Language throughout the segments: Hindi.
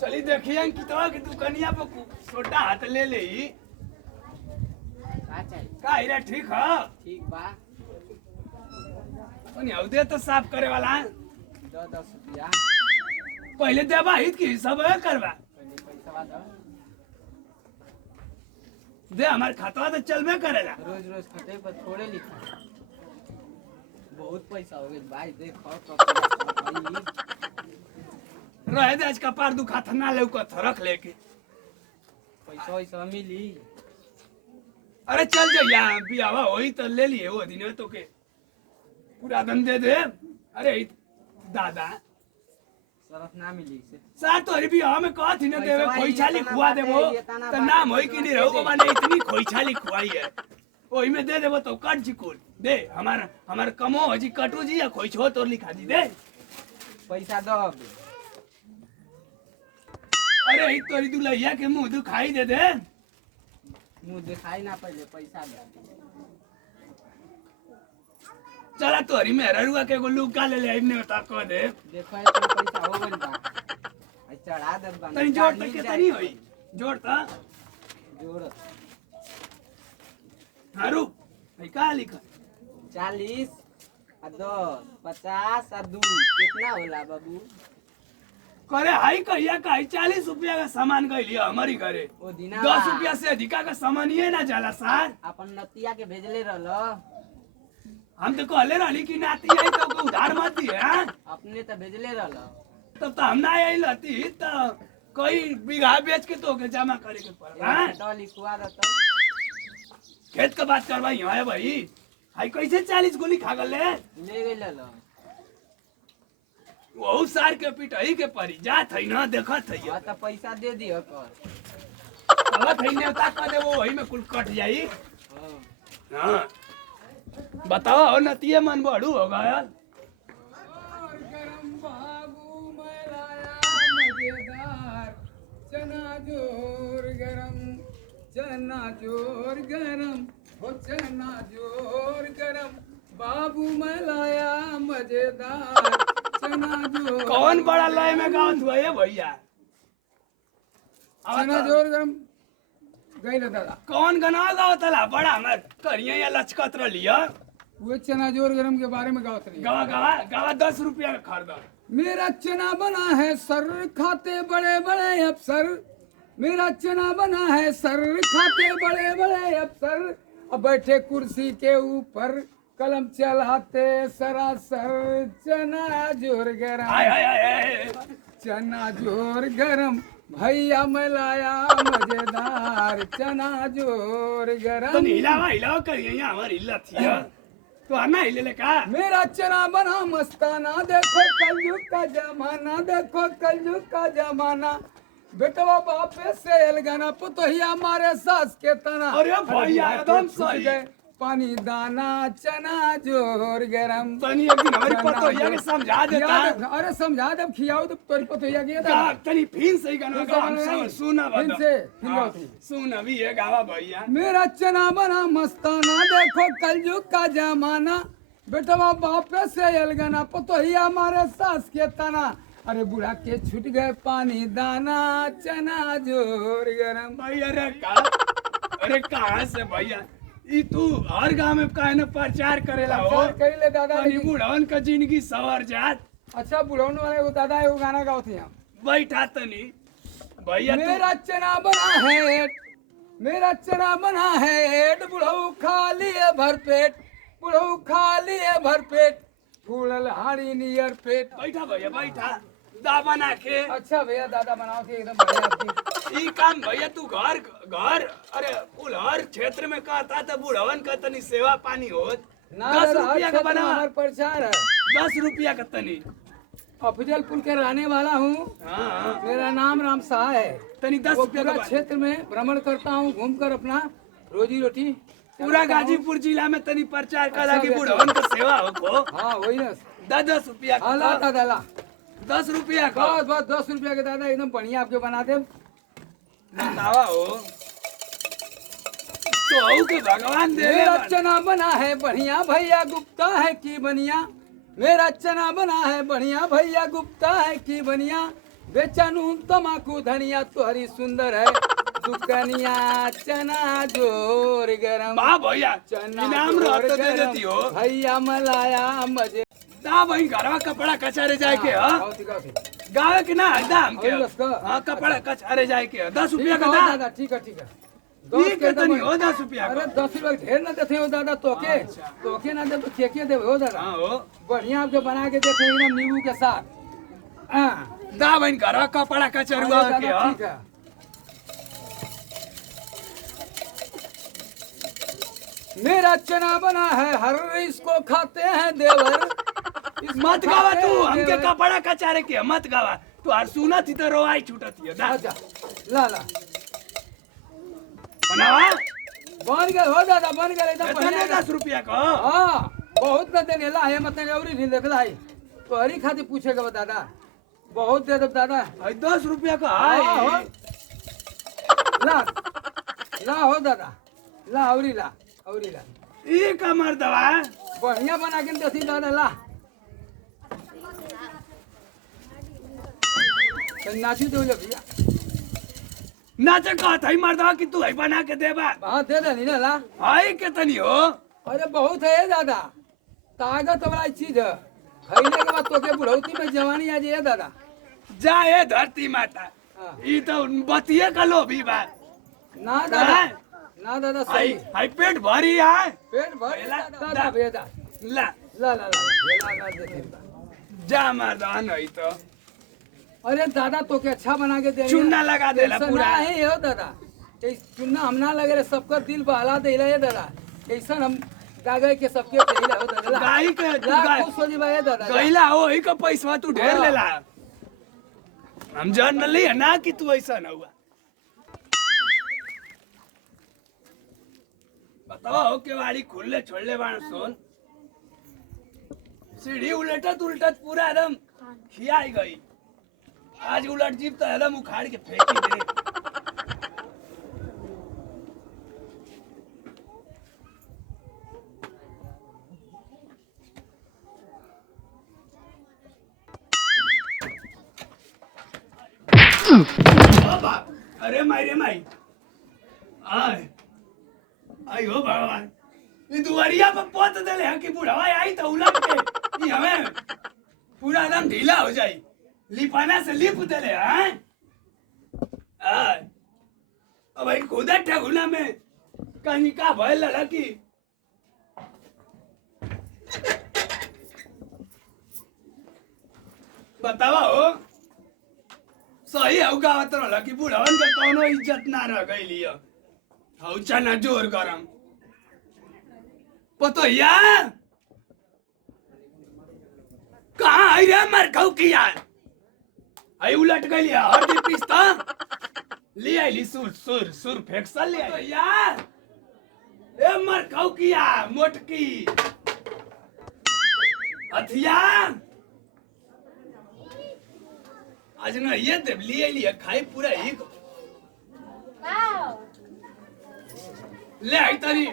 चली देखिए कितना की दुकानिया पर छोटा हाथ ले ले का हीरा ठीक है ठीक बा तनी दे तो साफ करे वाला 10 रुपया पहले देबा हित की सब करवा पहले पैसा दो दे हमार खाता तो चलबे करेला रोज रोज खटे पर थोड़े लिखा बहुत पैसा हो गया भाई देखो रहे दे आज कपार दुखा था ना लौका रख लेके पैसा वैसा मिली अरे चल जा बियावा होई तो ले लिए वो दिन तो के पूरा दम दे दे अरे दादा सरफ ना मिली से साथ तो अरे बियाह में कहा थी ना देवे खोई छाली खुआ देबो तो नाम होई कि नहीं रहो माने इतनी खोई छाली खुआई है ओही में दे देबो तो कट जी कुल दे हमार कमो हजी कटू जी या खोई छो तो लिखा दी दे पैसा दो अरे ई तोरी दुलैया के मुंह दुखाई दे दे मुंह दिखाई ना पहले पैसा दो चला तोरी मेरा रुआ के गोलू का ले ले इने बता को दे देखो इतना पैसा हो गइल बा आ चढ़ा दे बा तनी जोड़ तक के तनी होई जोड़ ता जोड़ हारू भाई का लिखा 40 आ 10 50 आ 2 कितना होला बाबू करे हाई कहिया का 40 रुपया का सामान गइली हमारी घरे ओ दिना 10 रुपया से अधिका का सामान ये ना जाला सार अपन नतिया के भेजले रहलो हम तो कहले रहली कि नाती आई तो को उधार मत दिए हां अपने तो भेजले रहलो तब तो हम ना आई लती तो कोई बीघा बेच के तो के जमा करे के पड़ हां तो लिखवा दो खेत का बात करवाई है भाई हाई कैसे 40 गोली खा गले ले गइल लो वो सार के पिटई के परी जात है ना देखत है हां तो पैसा दे दियो कर कहत है नेता का दे वो वही में कुल कट जाई हां हां बताओ नतिये मन बड़ू हो गया गरम बाबू मैं लाया मजेदार चना जोर गरम हो चना जोर गरम बाबू मैं लाया मजेदार चना जोर कौन बड़ा लय में गाँव हुआ है भैया चना जोर गरम गई ना दादा कौन गना गाँव तला बड़ा हमार करिए या लचकत लिया वो चना जोर गरम के बारे में गावत रही गवा गवा गवा 10 रुपया का खरीदा मेरा चना बना है सर खाते बड़े बड़े अफसर मेरा चना बना है सर खाते बड़े बड़े अफसर अब बैठे कुर्सी के ऊपर कलम चलाते सरासर चना जोर गरम हाय हाय हाय चना जोर गरम भैया मैं लाया मजेदार चना जोर तो गरम हिलावा करिए यहाँ हमारी हिला थी तो आना हिले ले का मेरा चना बना मस्ताना देखो कलयुग का जमाना देखो कलयुग का जमाना बेटवा बापे से अलगाना पुतहिया मारे सास के तना अरे भैया एकदम सही गए पानी दाना चना जोर गरम तनी एक दिन हमारी पतोहिया के समझा देता अरे समझा दे खियाओ तो तोरी पतोहिया के का तनी फिर सही गाना गा हम सुना बता सुन अभी ये गावा भैया मेरा चना बना मस्ताना देखो कलयुग का जमाना बेटवा बाप से अलगना पतोहिया मारे सास के तना अरे बुढ़ा के छूट गए पानी दाना चना जोर गरम भैया अरे कहाँ से भैया ई तू हर गांव में काहे न प्रचार करेला हो कर ले दादा तनी बुढ़वन का जिंदगी सवर जात अच्छा बुढ़वन वाले को दादा एगो गाना गाओ थे हम बैठा तनी भैया मेरा चना बना है मेरा चना बना है बुढ़ऊ खा लिए भरपेट बुढ़ऊ खा लिए भरपेट फूलल हाड़ी नियर पेट बैठा भैया बैठा दा बना के अच्छा भैया दादा बनाओ थे एकदम बढ़िया आपकी ई काम भैया तू घर अरे कुल हर क्षेत्र में कहता था बुढ़वन का तनी सेवा पानी होत 10 रुपया का बना हमारा प्रचार है 10 रुपया का तनी अफजल पुल के रहने वाला हूँ हाँ मेरा नाम राम शाह है तनी 10 रुपया का क्षेत्र में भ्रमण करता हूँ घूमकर अपना रोजी रोटी पूरा गाजीपुर जिला में तनी प्रचार करा कि बुढ़वन का सेवा हो को हाँ वही ना 10 रुपया का ला दादा 10 रुपया का बस बस 10 रुपया के दादा एकदम बढ़िया आपके बना दे बतावा हो तो हो के भगवान दे मेरा चना बना है बढ़िया भैया गुप्ता है की बनिया मेरा चना बना है बढ़िया भैया गुप्ता है की बनिया बेचा नून तमाकू धनिया तोहरी सुंदर है दुकनिया चना जोर गरम वाह भैया चना इनाम जोर रहता दे गरम देती हो भैया मलाया मजे दा भाई घरवा कपड़ा कचारे जाए के ह ठीक गावे के ना दाम के और उसका? हाँ कपड़ा कचारे जाए के 10 रुपया है का दाम दादा ठीक है ये कितनी हो 10 रुपया अरे का 10 रुपया ढेर ना देते हो दादा तोके अच्छा। तोके ना दे तो के दे हो दादा हाँ हो बढ़िया आपके बना के देते एकदम नींबू के साथ हाँ दा भाई घरवा कपड़ा कचरुआ अरे के दादा, ह ठीक है मेरा चना बना है हर इसको खाते हैं देवर इसको मत गावा खाते तू हैं हमके देवर। कपड़ा कचारे के मत गावा तू आर सुनत ही तो रोआई छूटत ही दा अच्छा ला ला बनावा बन गए हो दादा बन गए एकदम इतने बढ़िया 10 रुपया का हाँ बहुत न देने ला है मतलब अवरी नहीं देखला है तो हरी खाती पूछेगा बा दादा बहुत दे दो दादा 10 रुपया का हाँ, है हाँ। ला ला हो दादा ला अवरी ला ये कमर दवा बढ़िया बना के देती दादा ला तो नाची दो ले भैया नाचे कहत है मर्दवा कि तू है बना के देबा हाँ दे दे ना ला है कितनी हो अरे बहुत है दादा ताकत वाला चीज है खैले के बाद तोके बुढ़ौती में जवानी आ जाए दादा जाए धरती माता हाँ। ये तो बतिये का लोभी बा ना दादा हाँ। ना दादा हाय सही हाय पेट भरी है पेट भर भेला, दादा भेदा ला ला ला ला ला दे दे जा मर्दवा नहीं तो अरे दादा तो के अच्छा बना के दे चूना लगा देला पूरा। है हो दादा ये चूना हम ना लगे रे सबका दिल बहला देला ये दादा ऐसा हम गागे के सबके देला हो दादा गाई के तू ला गाय खुश हो जी भाई दादा गईला हो ही का पैसा तू ढेर हाँ। लेला हम जान ली है ना कि तू ऐसा ना हुआ बताओ के वाड़ी खुले छोड़ले बाण सोन सीढ़ी उलटत उलटत पूरा एकदम खियाई गई आज उलट जीप तो एकदम उखाड़ के फेंकी दे बाबा अरे माई रे माई आय आई हो भगवान ये दुआरिया पर पोत देले हैं कि बुढ़वा आई तो उलट के ये हमें पूरा एकदम ढीला हो जाई लिपाना से लिप देले हैं आय अब भाई खुदा ठगुना में कहीं का भय लड़की बतावा हो सही होगा तो लड़की बुढ़वन के कोनो इज्जत ना रह गई लियो हौ चना जोर गरम पतो या कहाँ आई रे मर खाऊ किया आई उलट गई लिया हल्दी पिस्ता ले आईली सुर सुर सुर फेक्सल ले आई यार ए मर खाऊ किया मोटकी हथियार आज ना ये दे लिए लिए खाई पूरा ही को ले आई तारी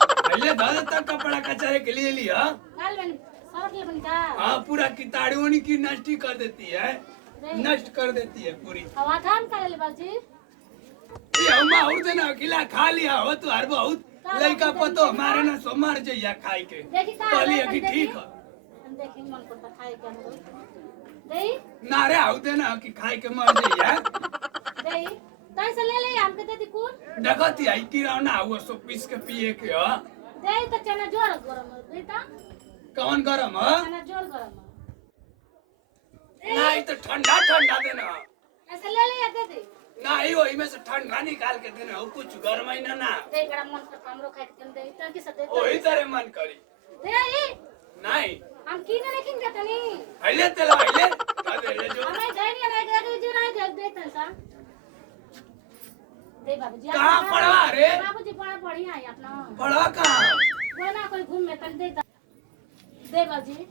पहले दादा तक कपड़ा कचारे के लिए लिया हाँ पूरा किताड़ियों की नष्ट कर देती है नष्ट कर देती है पूरी ये हमा और देना किला खा लिया हो तो हर बहुत लड़का पतो हमारे ना सो मर जाइया खाई के कहलिए कि ठीक है नारे आउते ना कि खाई के मर जाइया देखती आई किराना हुआ सो पीस के पिए के ह कौन गरम ह नहीं तो ठंडा ठंडा देना नहीं वही में से ठंडा निकाल के देना कुछ गर्म ही ना वही तरह मन करी नहीं हम कीने लेकिन गतनी अहिले तेला अहिले दे ले जो हमें धैर्य नहीं जो नहीं देख देते सा दे बाबूजी कहाँ पढ़वा रे बाबूजी बड़ा बढ़िया है अपना पढ़वा कहाँ वो ना कोई घूम में तक देता दे बाबूजी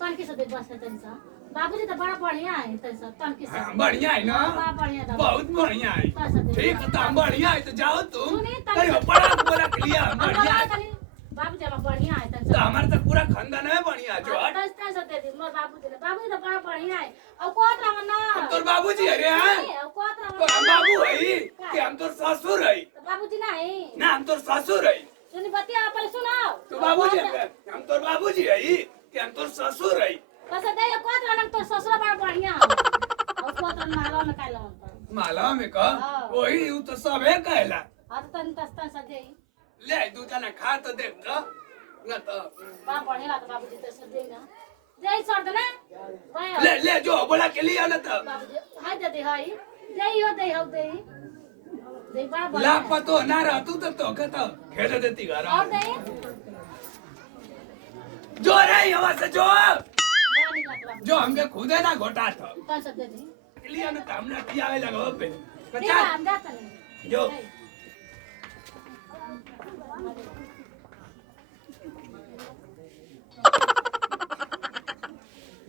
तन की से दे बस तन सा बाबूजी तो बड़ा बढ़िया है तन सा तन की से हाँ, बढ़िया है ना बड़ा बढ़िया था बहुत बढ़िया है ठीक है तो बढ़िया है तो जाओ तुम सुनी, तनी- कहीं पढ़ा बोला के लिया बढ़िया है बाबूजी हम बढ़िया है तन तो सा हमारे तो पूरा खानदान है बढ़िया जो हट तन कैसे दे दी मोर बाबूजी ने बाबूजी तो बड़ा बढ़िया है और कोत रहा ना तोर बाबूजी अरे हैं और कोत रहा तो हम बाबू है कि हम तोर ससुर है तो बाबूजी नहीं ना हम तोर ससुर है सुनी बतिया पहले सुनाओ तो बाबूजी है हम तोर बाबूजी है कि हम तोर ससुर है बस दे कोत रहा तो ससुर बड़ा बढ़िया और कोत रहा माला में काला माला में का वही उ तो सब है कहला हां तो तन सजे ले दू जना खा तो देख तो ना तो बड़ा बढ़िया तो बाबूजी तो सजे ना जय सर ना ले ले जो बोला के लिए ना तो बाबूजी हाय दे हाय जय हो दे बड़ा बढ़िया ला पतो ना रह तू तो कहता खेल देती घर और दे जो रे हवा से जो बड़ा निकला जो हमके खुदे ना घोटा था कौन सा दे दी लिए ना तो हमने किया है लगा पे ठीक है हम जाते नहीं जो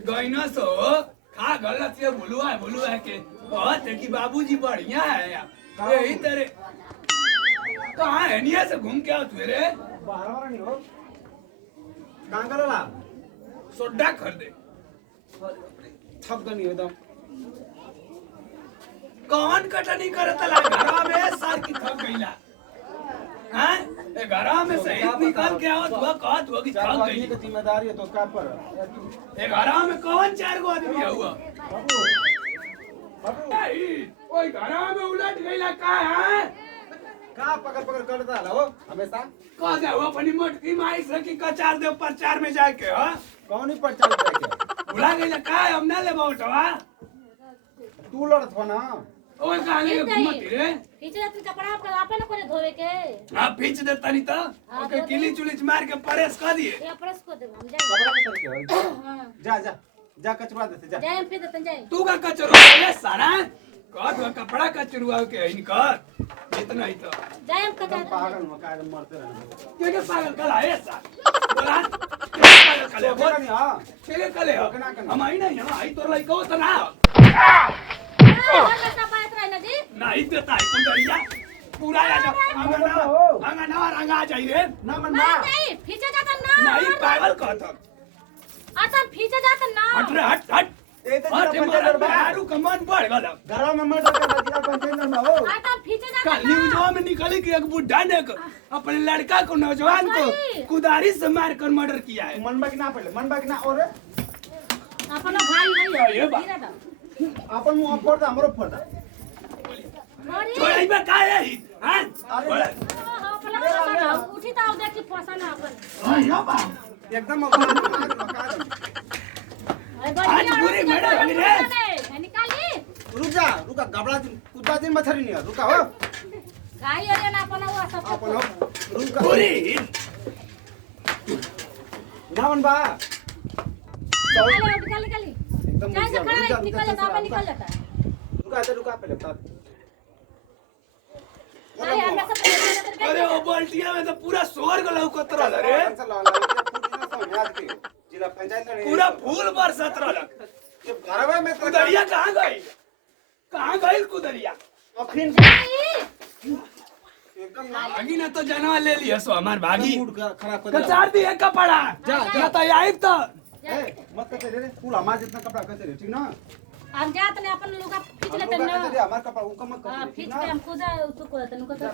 गईना सो खा गलत से भूलुआ के बहुत है कि बाबूजी बढ़िया है यही तेरे कहाँ है निया से घूम के आओ तू रे बाहर नहीं हो कहाँ कर ला सोडा खरीदे थक गनी एकदम कौन कटनी करत ला घरा में सार की थक गईला हैं ए घरा में से एक निकल के आओ तू कहत हो कि थक गई की जिम्मेदारी है तो का पर ए घरा में कौन चार गो आदमी है हुआ बाबू बाबू ओए घरा में उलट गईला का है का पकड़ करता ला हो हमेशा कह दे वो अपनी मोटकी माई से कि कचार दे प्रचार में जाके हो कौन ही प्रचार करके भुला गईला का है हम ना ले बाउटवा तू लड़त हो ना ओए कहां ले घुमती रे खींच ले कपड़ा पर आपे न कोने धोवे के हां खींच दे तनी तो ओके किली चुलिच मार के परेश कर दिए ये प्रेस को दे हम कपड़ा के करके हो हां जा जा जा कचरा देते जा जाए हम फिर देते जाए तू का कचरो रे सारा कह दो कपड़ा कचरुआ के इनकर इतना ही तो जाए हम एकदम कचा पागल हो का मरते रहने के पागल कला है सा बोला पागल कले बोल बोल नहीं हां के कले हो हम आई नहीं हम आई तो लइका हो तो ना कैसा बात रहे ना जी नहीं देता है कुंडलिया पूरा आ जा अंगना रंगा जाई रे ना मन ना ना नहीं खींचे जाता ना नहीं पागल कहत आता खींचे जाता ना हट रे हट ए तो हट जिला मारू पंचायत में मारू कमान बढ़ गल घर में मर्डर कर जिला पंचायत में हो आता खींचे जाता कल न्यूज़ में निकली कि एक बुढ़ा ने अपने लड़का को नौजवान को कुदारी से मारकर मर्डर किया है मन बाकी ना पड़े मन बाकी ना और अपना भाई नहीं ये है बात। गिरा था अपन मुंह फोड़ दा हमरो फोड़ दा मोरी छोड़ाई में का है हां अपना उठी तो देखी फसा ना अपन हां बा एकदम आज पूरी मैडम हमी रे निकाली रुका गबड़ा दिन कुत्ता दिन मछरी नहीं है रुका हो गाय अरे ना अपना वो सब अपन हो रुका पूरी ना मन बा निकाली एकदम जैसे खड़ा है, निकल जाता है निकल जाता है रुका पहले बता अरे हमरा सब अरे वो बाल्टिया में तो पूरा स्वर्ग लौकत रहल रे जिला पंचायत में पूरा फूल बरसत रहल ये घरवा में तो कुदरिया कहाँ गई कुदरिया अखिन एकदम ना भागी ना तो जानवा ले लिया सो हमार भागी मूड खराब कर दिया कचार दिए कपड़ा जा तो आइब तो ए मत करते रे फूल हमार जितना कपड़ा करते रे ठीक ना हम जात ने अपन लोग खींच हम लेते लोग ना कहते रे हमार कपड़ा उनका मत हां करते खींच ठीक के ना हम खुद तो को देते उनको तो